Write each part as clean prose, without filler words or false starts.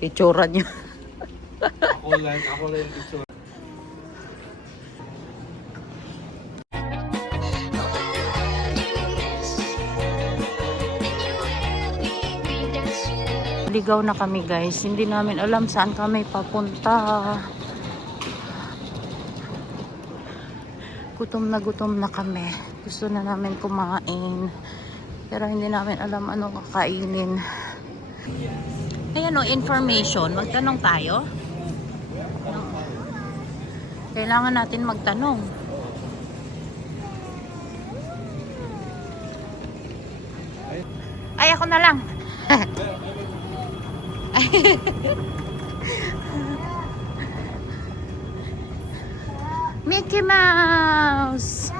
Itsura niyo. Ako lang yung picture. Ligaw na kami guys. Hindi namin alam saan kami papunta. Gutom na kami. Gusto na namin kumain. Pero hindi namin alam anong kakainin. Ayan o, information. Magtanong tayo. Kailangan natin magtanong. Ay, ako na lang. Mickey Mouse.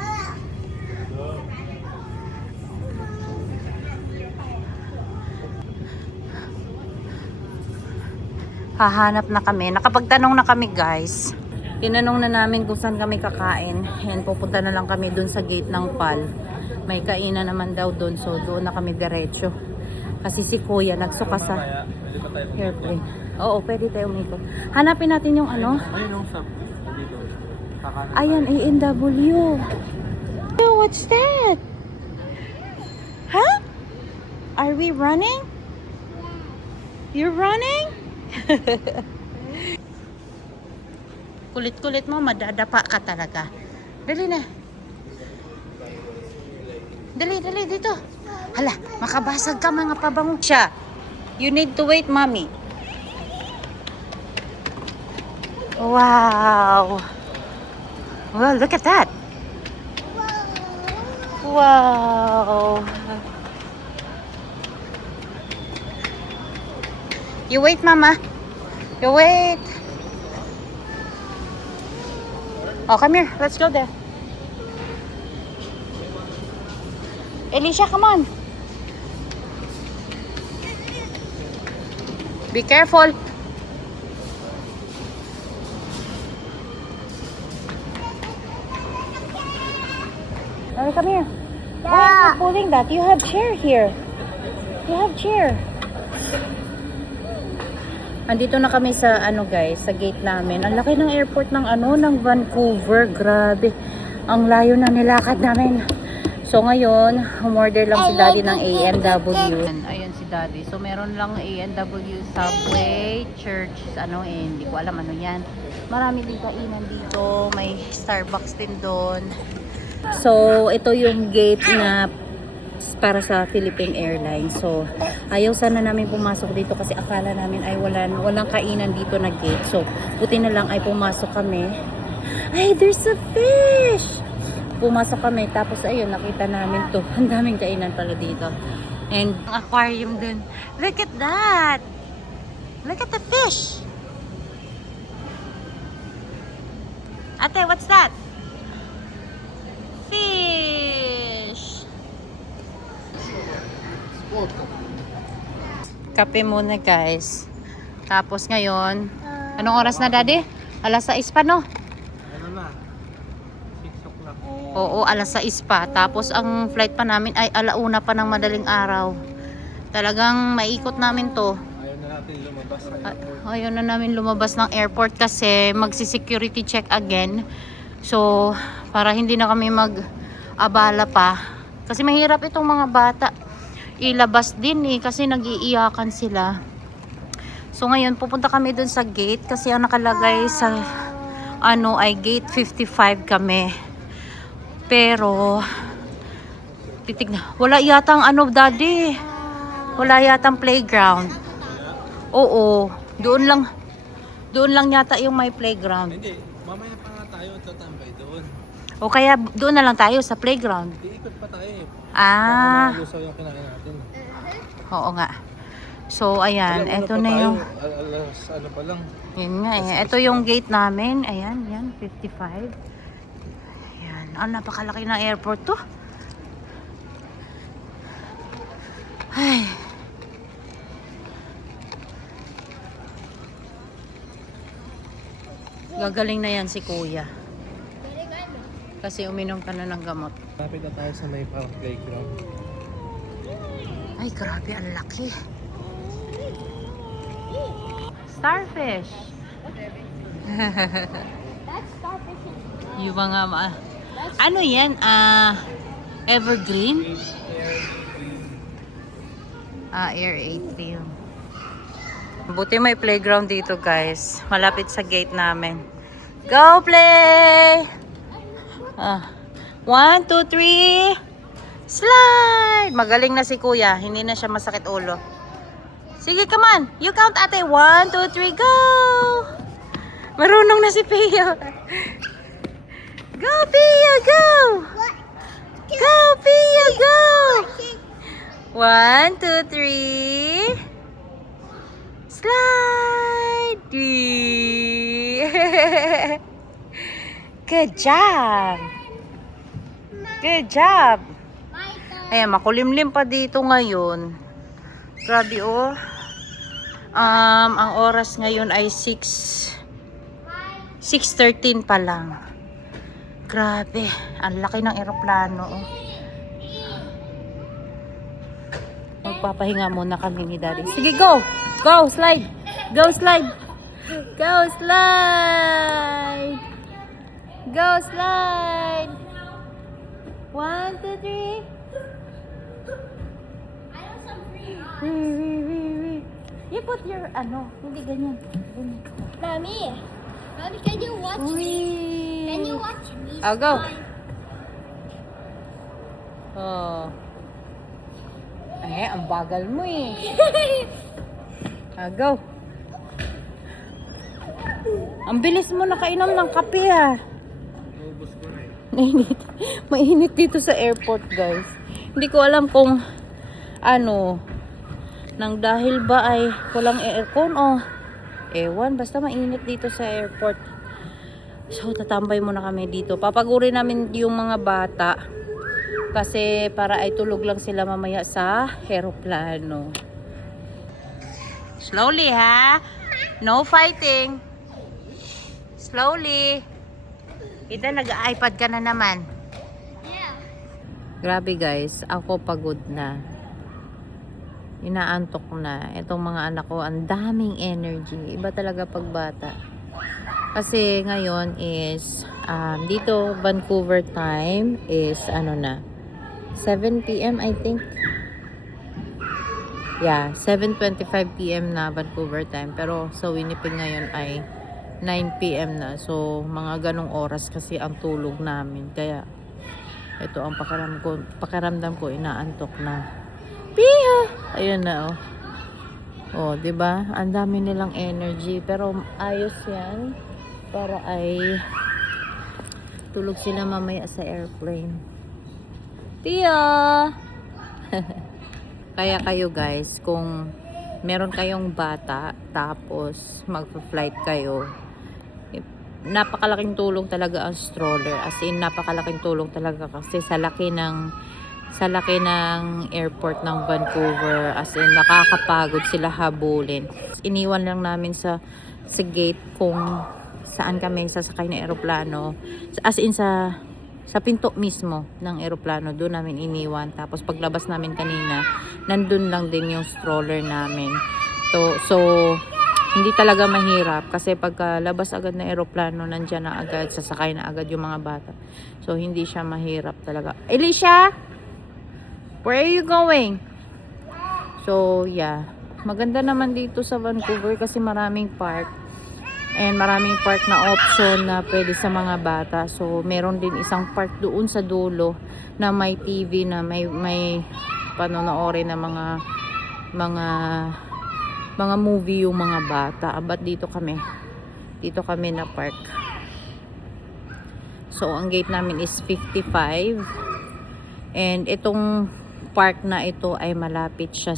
Hahanap na kami. Nakapagtanong na kami guys. Tinanong na namin kung saan kami kakain. And pupunta na lang kami dun sa gate ng PAL. May kainan naman daw dun. So doon na kami diretso. Kasi si Kuya nagsuka sa airplane. Oo, pwede tayo umikot. Hanapin natin yung ano. Ayun yung shop. Dito. Ayan, A&W. Oh, what's that? Huh? Are we running? You're running? Kulit-kulit mo, madadapa ka talaga. Dali na. Dali, dito. Hala, makabasag ka mga pabango siya. You need to wait, mommy. Wow. Well, look at that. Wow. You wait, mama. You wait. Oh, come here. Let's go there. Elisha, come on. Be careful. Alright, come here. Why are you pulling that? You have chair here. You have chair. Andito na kami sa ano guys, sa gate namin. Ang laki ng airport ng ng Vancouver. Grabe. Ang layo na nilakad namin. So ngayon, umorder lang si Daddy ng A&W. Ayun si Daddy. So meron lang A&W, Subway, Church, hindi ko alam ano yan. Marami din kainan dito. May Starbucks din doon. So ito yung gate na para sa Philippine Airlines. So ayaw sana namin pumasok dito kasi akala namin ay walang kainan dito na gate. So buti na lang ay pumasok kami. Ay, there's a fish! Pumasok kami, tapos ayun, nakita namin to. Ang daming kainan pala dito. And aquarium dun. Look at that! Look at the fish! Ate, what's that? Fish! Kape muna guys. Tapos ngayon, anong oras na Daddy? Alas 6 pa no? Ano na? 6 o'clock. Oo, alas 6 pa. Tapos ang flight pa namin ay alauna pa ng madaling araw. Talagang maikot namin to. Ayaw na natin lumabas. Ayaw na namin lumabas ng airport kasi magsi-security check again. So, para hindi na kami mag-abala pa. Kasi mahirap itong mga bata. Ilabas din kasi nag-iiyakan sila. So ngayon pupunta kami dun sa gate kasi ang nakalagay sa ay gate 55 kami. Pero titignan, wala yatang Daddy. Wala yatang playground. Oo, doon lang yata yung may playground. Hindi, mamaya pa nga tayo tatambay doon. O kaya doon na lang tayo sa playground. Iikot pa tayo eh. Ah, Lusaw yung kinain natin. oo nga. So ayan, eto na yung Alas pa lang. yun nga ito yung gate namin. Ayan, 55. Ayan, napakalaki ng airport to. Ay. Gagaling na yan si Kuya. Kasi uminom ka na ng gamot. Lapit na tayo sa may park playground. Ay, grabe, ang laki. Starfish. That's starfish. Yung mga ano yan? Evergreen? Air Atrium. Buti may playground dito, guys. Malapit sa gate namin. Go play! 1, 2, 3. Slide! Magaling na si kuya. Hindi na siya masakit ulo. Sige, come on. You count, ate. 1, 2, 3, go! Marunong na si Pia. Go, Pia, go! Go, Pia, go! 1, 2, 3. Slide! Good job! Good job! Ayan, makulimlim pa dito ngayon. Grabe, oh. Ang oras ngayon ay 6:13 pa lang. Grabe, ang laki ng eroplano, oh. Magpapahinga muna kami ni Daddy. Sige, go! Go, slide! Go, slide! Go, slide! Go, slide! 1, 2, 3. You put your, hindi ganyan. Mommy, can you watch me? Can you watch me? I'll go. Oh. Ang bagal mo eh. Go. Ang bilis mo nakainom ng kape ah. Naubos ko na eh. Mainit. Mainit dito sa airport, guys. Hindi ko alam kung nang dahil ba ay walang aircon o ewan, basta mainit dito sa airport. So tatambay muna kami dito. Papagurin namin yung mga bata kasi para ay tulog lang sila mamaya sa eroplano. Slowly, ha? No fighting. Slowly. Ita, nag-iPad ka na naman. Yeah. Grabe, guys, ako pagod na. Inaantok na. Itong mga anak ko, ang daming energy. Iba talaga pagbata. Kasi ngayon is, dito, Vancouver time is, 7 p.m. I think. Yeah, 7:25 p.m. na Vancouver time. Pero sa Winnipeg ngayon ay 9 p.m. na. So, mga ganong oras kasi ang tulog namin. Kaya, ito ang pakiramdam ko, inaantok na. Pia! Ayun na, oh. Oh, 'di ba? Ang dami nilang energy, pero ayos 'yan para ay tulog sila mamaya sa airplane. Pia! Kaya kayo, guys, kung meron kayong bata tapos magpa-flight kayo, napakalaking tulong talaga ang stroller. As in, napakalaking tulong talaga kasi sa laki ng airport ng Vancouver. As in, nakakapagod sila habulin. Iniwan lang namin sa gate kung saan kami sasakay na eroplano. As in, sa pinto mismo ng eroplano, doon namin iniwan. Tapos paglabas namin kanina, nandun lang din yung stroller namin. So hindi talaga mahirap kasi pagkalabas agad na eroplano, nandyan na agad, sasakay na agad yung mga bata. So hindi siya mahirap talaga. Alicia! Where are you going? So yeah, maganda naman dito sa Vancouver kasi maraming park. And maraming park na option na pwede sa mga bata. So meron din isang park doon sa dulo na may TV na may panonoorin na mga movie yung mga bata. But dito kami na park. So ang gate namin is 55. And itong park na ito ay malapit siya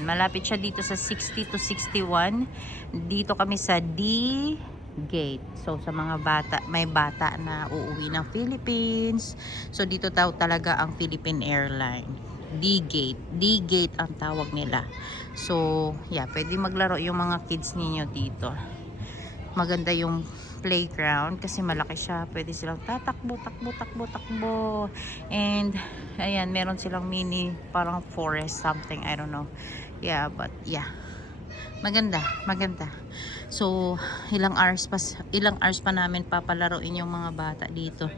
malapit siya dito sa 60 to 61. Dito kami sa D gate. So sa mga bata, may bata na uuwi ng Philippines. So dito talaga ang Philippine Airline. D gate ang tawag nila. So yeah, pwede maglaro yung mga kids ninyo dito. Maganda yung playground kasi malaki siya. Pwede silang takbo. And ayan, meron silang mini parang forest something, I don't know. Yeah, but yeah, Maganda, maganda. So, ilang hours pa namin papalaruin yung mga bata dito.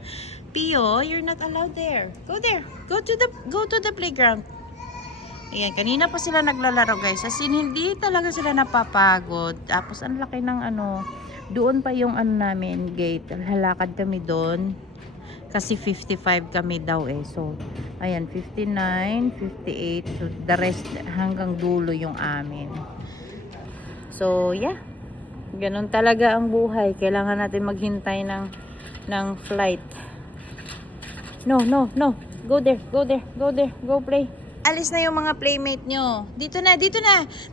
Pio, you're not allowed there. Go there. Go to the playground. Ayan, kanina pa sila naglalaro guys. As in, hindi talaga sila napapagod. Tapos, ang laki ng ano, doon pa yung ano namin, gate. Lalakad kami doon. Kasi 55 kami daw eh. So, ayan, 59, 58. So, the rest hanggang dulo yung amin. So, yeah. Ganun talaga ang buhay. Kailangan natin maghintay ng flight. No. Go there. Go play. Alis na yung mga playmate nyo. Dito na.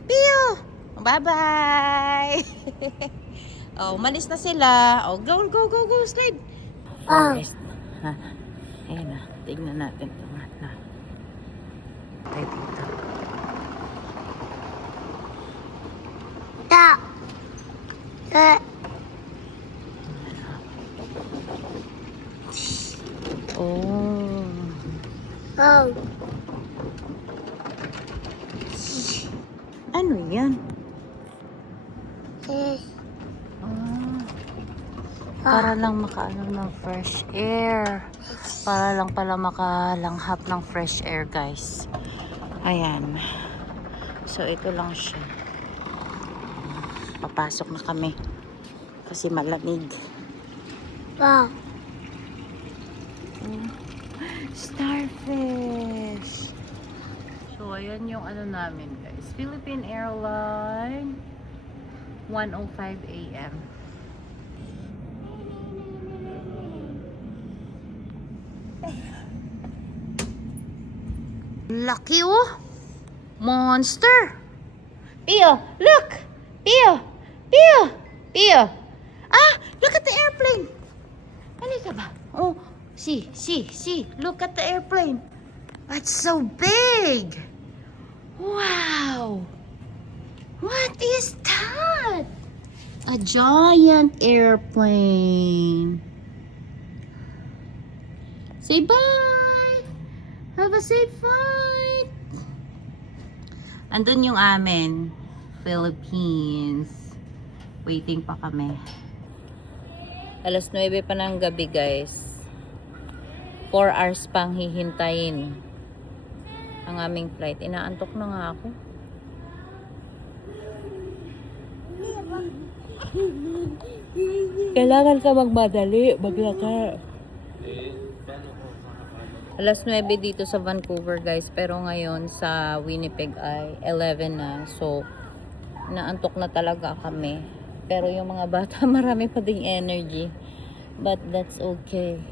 Pio! Bye-bye! Oh, umalis na sila. Oh, go, slide. Forest. Ha? Ayan na. Tignan natin ito nga. Tayo dito. Oh. Ano yan? Para lang makaano ng fresh air. Para lang pala makalanghap ng fresh air, guys. Ayan. So, ito lang siya. Papasok na kami. Kasi malamig. Wow. Starfish. So, ayan yung ano namin, guys. Philippine Airline. 1:05 a.m. Lucky oh! Monster! Pio, look! Pio! Ah! Look at the airplane! Halika ba? Oh, see. Look at the airplane. It's so big! Wow! What is that? A giant airplane. Say bye! Have a safe flight! Andun yung amin. Philippines. Waiting pa kami. Alas 9 pa ng gabi, guys. 4 hours pang hihintayin ang aming flight. Inaantok na nga ako. Kailangan ka magmadali, maglakad. Alas 9 dito sa Vancouver, guys. Pero ngayon sa Winnipeg ay 11 na. So, naantok na talaga kami. Pero yung mga bata, marami pa ding energy. But that's okay.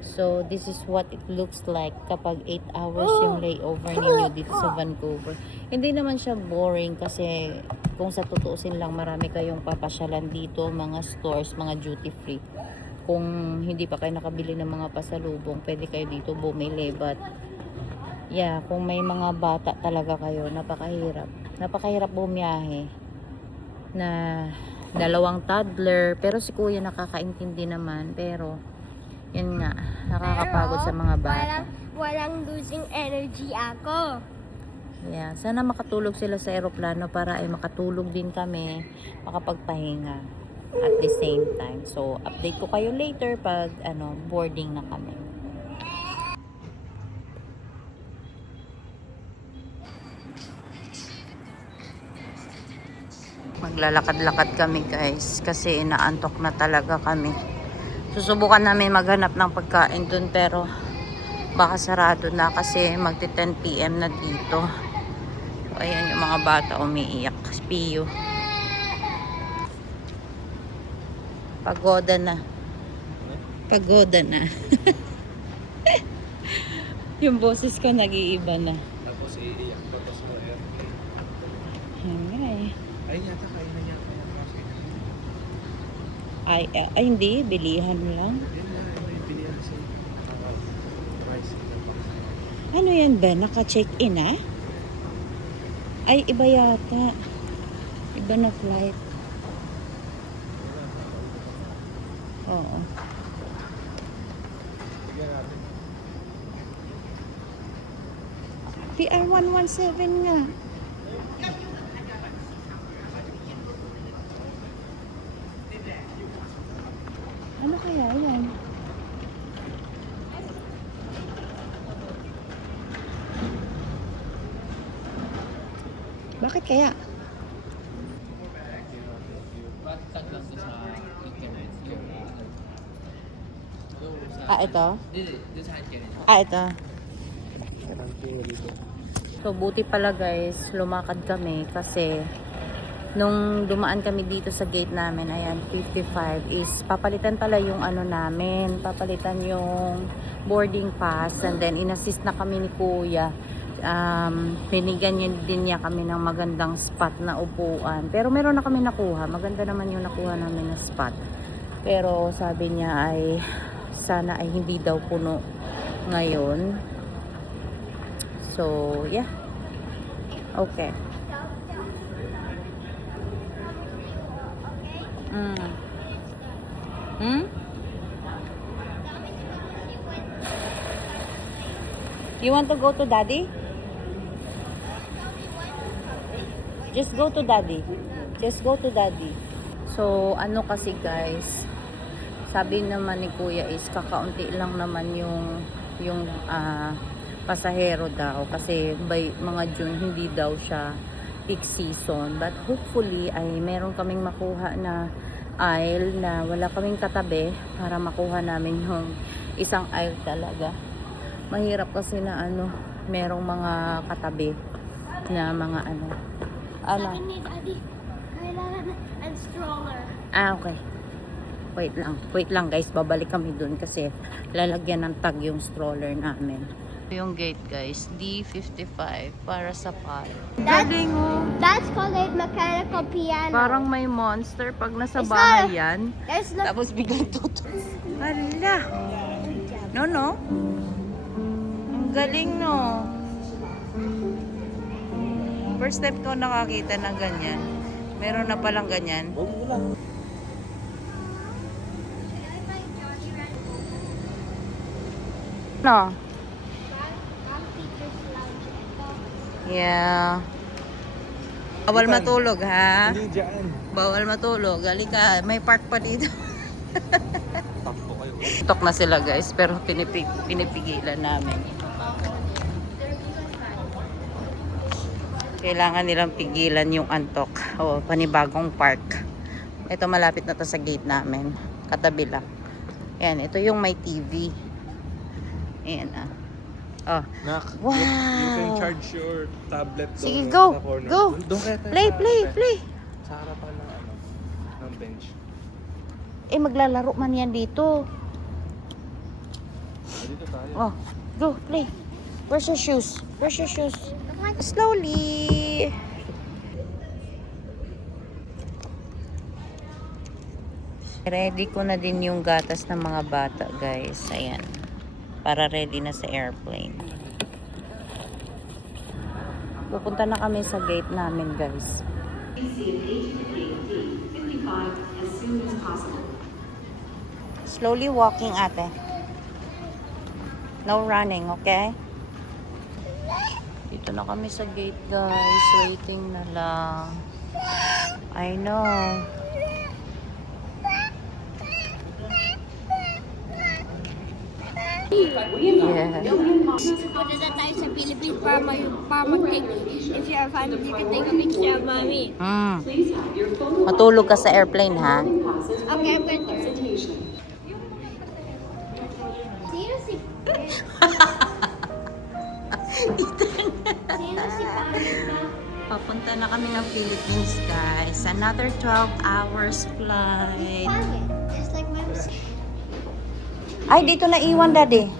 So, this is what it looks like kapag 8 hours yung layover ninyo dito sa Vancouver. Hindi naman siya boring kasi kung sa tutuusin lang, marami kayong papasyalan dito, mga stores, mga duty free. Kung hindi pa kayo nakabili ng mga pasalubong, pwede kayo dito bumili. But, yeah, kung may mga bata talaga kayo, napakahirap. Napakahirap bumiyahe na 2 toddler. Pero si kuya nakakaintindi naman. Pero, yun nga, nakakapagod sa mga bata. Walang losing energy ako. Yeah, sana makatulog sila sa eroplano para ay makatulog din kami, makapagpahinga at the same time. So, update ko kayo later pag boarding na kami. Maglalakad-lakad kami, guys, kasi inaantok na talaga kami. Susubukan namin maghanap ng pagkain dun pero baka sarado na kasi magti 10 PM na dito. So, ayan yung mga bata umiiyak. Pio. Pagoda na. Yung boses ko nag-iiba na. Tapos iiyak. Tapos mo Okay. Ay, yata kain na niya. Ay, hindi. Bilihan lang. May pilihan si rice. Ano yan ba? Naka-check-in ah? Ay, iba yata. Iba na flight. Oo. PR 117 nga. Bakit kaya? Tag lang sa internet. Ito? Doon sa internet. Ito. So, buti pala guys, lumakad kami kasi nung dumaan kami dito sa gate namin, ayan, 55 is papalitan pala yung ano namin, papalitan yung boarding pass, and then inassist na kami ni Kuya. Binigyan din niya kami ng magandang spot na upuan. Pero meron na kami nakuha. Maganda naman yung nakuha namin na spot. Pero sabi niya ay sana ay hindi daw puno ngayon. So, yeah. Okay. You want to go to daddy? Just go to daddy. Just go to daddy. So, ano kasi guys, sabi naman ni Kuya is kakaunti lang naman yung pasahero daw kasi by mga June hindi daw siya peak season, but hopefully ay meron kaming makuha na aisle na wala kaming katabi para makuha namin yung isang aisle talaga. Mahirap kasi na ano, merong mga katabi na mga ano. Sabi ni Daddy, kailangan and stroller. Okay. Wait lang guys, babalik kami dun kasi lalagyan ng tag yung stroller namin. Yung gate guys, D55 para sa pal. Galing oh. That's called a mechanical piano. Parang may monster pag nasa It's bahay not- yan. There's no... Tapos biglang tutok. Hala. No. Ang galing no. First time ko nakakita ng ganyan. Meron na palang ganyan. No. Yeah. Bawal matulog ha. Hindi dyan. Bawal matulog. Halika, may park pa dito. Takpo kayo. Tok na sila guys, pero pinipigilan namin. Kailangan nilang pigilan yung antok. O, panibagong park. Ito malapit na to sa gate namin. Katabi lang. Ayan, ito yung may TV. Ayan ah. Oh. Nak, Wow. you can charge your tablet doon Sige, sa go. corner. Go. Doon kaya tayo Play, sa play, harapan. play. Sa harapan ng ano, ng bench. Eh, maglalaro man yan dito. Dito tayo. Oh, go, play. Where's your shoes? Where's your shoes? Slowly. Ready ko na din yung gatas ng mga bata, guys. Ayan. Para ready na sa airplane. Pupunta na kami sa gate namin, guys. Slowly walking, ate. No running, okay? Dito na kami sa gate, guys. Waiting na lang. I know. Yeah. Punta na tayo sa Philippines para mag-take. If you're a family, you can take a picture of mommy. Matulog ka sa airplane, ha? Okay, I'm going to. Sino si... Sino si Pangit? Papunta na kami ng Philippines, guys. Another 12 hours flight. Pangit. Just like my... Ay, dito na iwan, daddy.